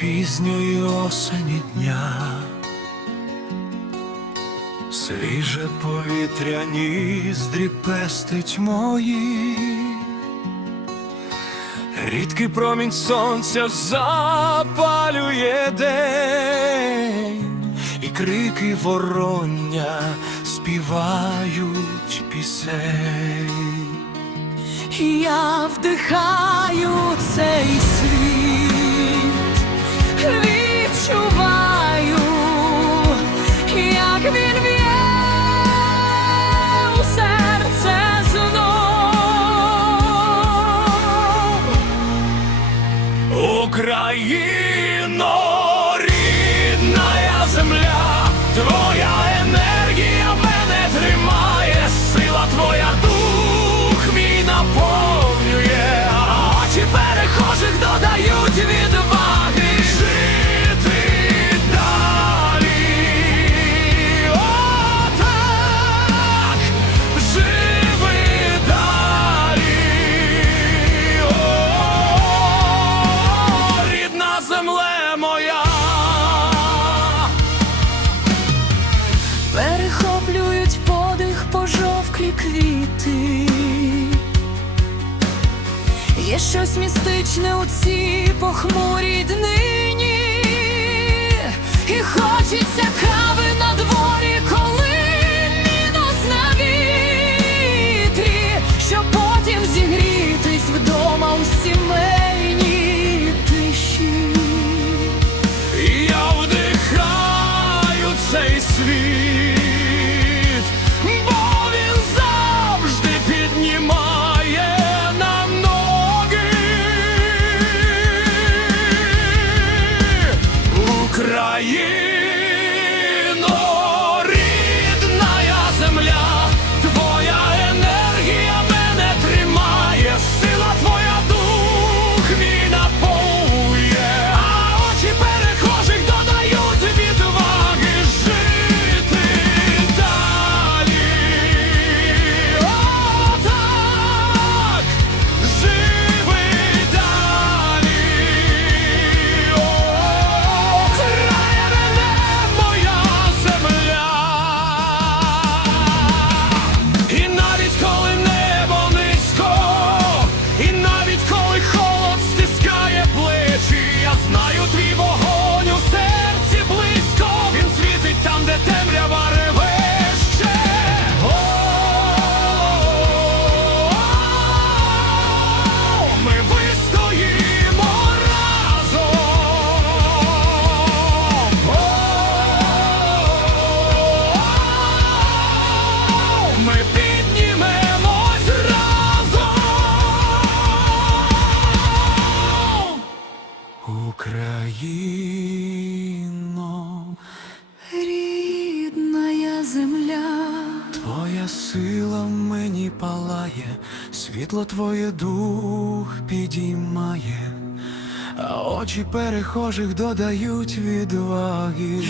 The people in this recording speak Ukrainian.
Пізньої осені дня, свіже повітря ніздрі пестить мої, рідкий промінь сонця запалює день, і крики вороння співають пісень. Я вдихаю цей як серце знов. Україно, Є щось містичне у цій похмурій днині, і хочеться кави на дворі, коли мінус на вітрі, щоб потім зігрітись вдома у сімейній тиші. Я вдихаю цей світ, Україно, рідна земля. твоя сила в мені палає, світло твоє дух підіймає, а очі перехожих додають відваги.